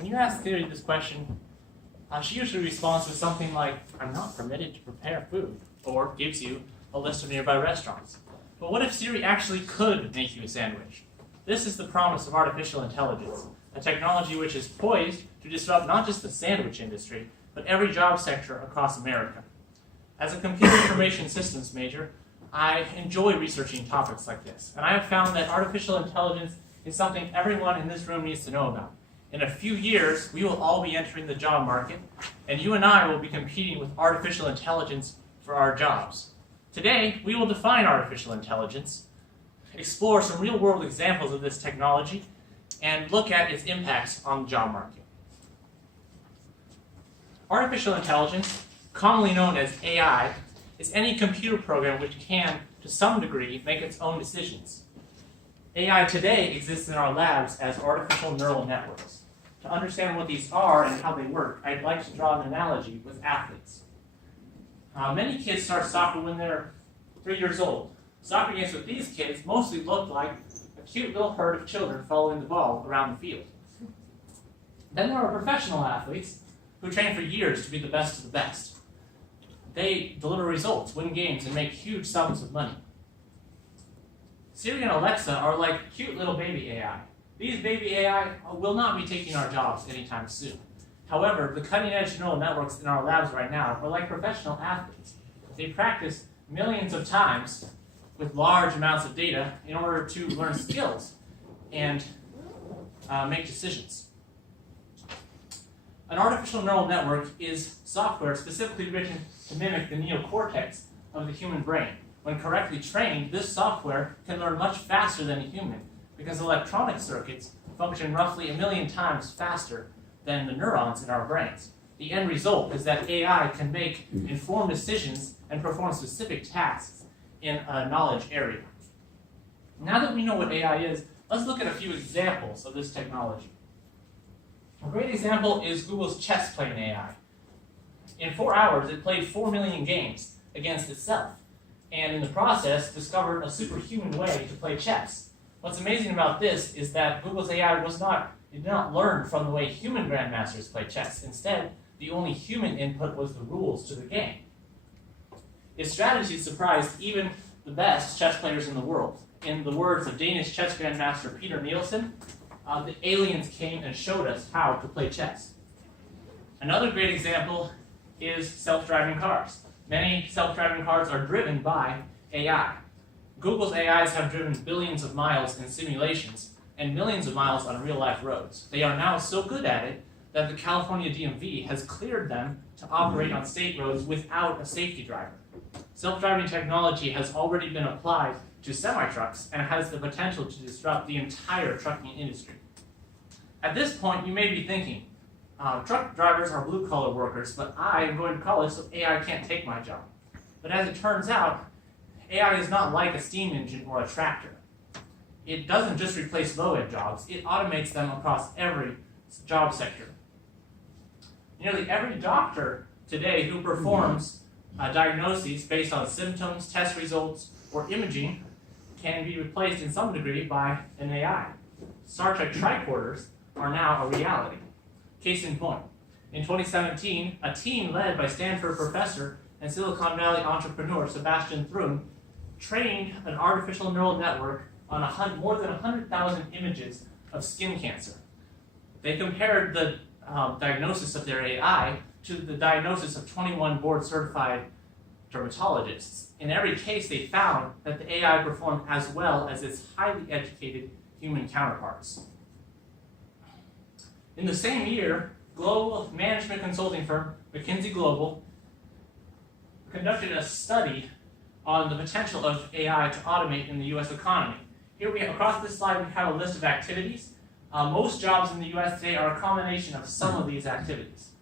When you ask Siri this question, she usually responds with something like, "I'm not permitted to prepare food," or gives you a list of nearby restaurants. But what if Siri actually could make you a sandwich? This is the promise of artificial intelligence, a technology which is poised to disrupt not just the sandwich industry, but every job sector across America. As a computer information systems major, I enjoy researching topics like this, and I have found that artificial intelligence is something everyone in this room needs to know about. In a few years, we will all be entering the job market, and you and I will be competing with artificial intelligence for our jobs. Today, we will define artificial intelligence, explore some real-world examples of this technology, and look at its impacts on the job market. Artificial intelligence, commonly known as AI, is any computer program which can, to some degree, make its own decisions. AI today exists in our labs as artificial neural networks. To understand what these are and how they work, I'd like to draw an analogy with athletes. Many kids start soccer when they're 3 years old. Soccer games with these kids mostly look like a cute little herd of children following the ball around the field. Then there are professional athletes who train for years to be the best of the best. They deliver results, win games, and make huge sums of money. Siri and Alexa are like cute little baby AI. These baby AI will not be taking our jobs anytime soon. However, the cutting-edge neural networks in our labs right now are like professional athletes. They practice millions of times with large amounts of data in order to learn skills and make decisions. An artificial neural network is software specifically written to mimic the neocortex of the human brain. When correctly trained, this software can learn much faster than a human because electronic circuits function roughly 1 million times faster than the neurons in our brains. The end result is that AI can make informed decisions and perform specific tasks in a knowledge area. Now that we know what AI is, let's look at a few examples of this technology. A great example is Google's chess playing AI. In 4 hours, it played 4 million games against itself, and in the process, discovered a superhuman way to play chess. What's amazing about this is that Google's AI did not learn from the way human grandmasters play chess. Instead, the only human input was the rules to the game. Its strategy surprised even the best chess players in the world. In the words of Danish chess grandmaster Peter Nielsen, the aliens came and showed us how to play chess. Another great example is self-driving cars. Many self-driving cars are driven by AI. Google's AIs have driven billions of miles in simulations and millions of miles on real-life roads. They are now so good at it that the California DMV has cleared them to operate on state roads without a safety driver. Self-driving technology has already been applied to semi-trucks and has the potential to disrupt the entire trucking industry. At this point, you may be thinking, truck drivers are blue-collar workers, but I am going to college, so AI can't take my job. But as it turns out, AI is not like a steam engine or a tractor. It doesn't just replace low-end jobs, it automates them across every job sector. Nearly every doctor today who performs diagnoses based on symptoms, test results, or imaging can be replaced in some degree by an AI. Star Trek tricorders are now a reality. Case in point, in 2017, a team led by Stanford professor and Silicon Valley entrepreneur Sebastian Thrun trained an artificial neural network on more than 100,000 images of skin cancer. They compared the diagnosis of their AI to the diagnosis of 21 board-certified dermatologists. In every case, they found that the AI performed as well as its highly educated human counterparts. In the same year, global management consulting firm McKinsey Global conducted a study on the potential of AI to automate in the U.S. economy. Here across this slide, we have a list of activities. Most jobs in the U.S. today are a combination of some of these activities.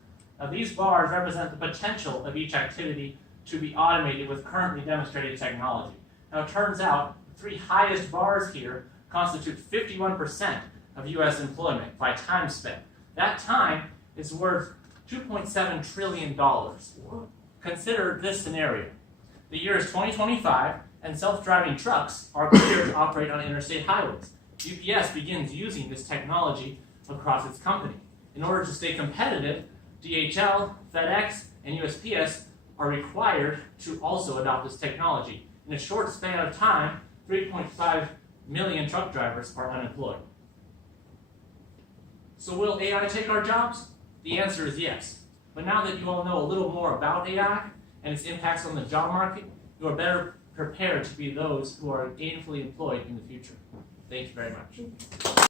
Now, these bars represent the potential of each activity to be automated with currently demonstrated technology. Now, it turns out the 3 highest bars here constitute 51% of U.S. employment by time spent. That time is worth $2.7 trillion. Consider this scenario. The year is 2025, and self-driving trucks are cleared to operate on interstate highways. UPS begins using this technology across its company. In order to stay competitive, DHL, FedEx, and USPS are required to also adopt this technology. In a short span of time, 3.5 million truck drivers are unemployed. So will AI take our jobs? The answer is yes. But now that you all know a little more about AI and its impacts on the job market, you are better prepared to be those who are gainfully employed in the future. Thank you very much.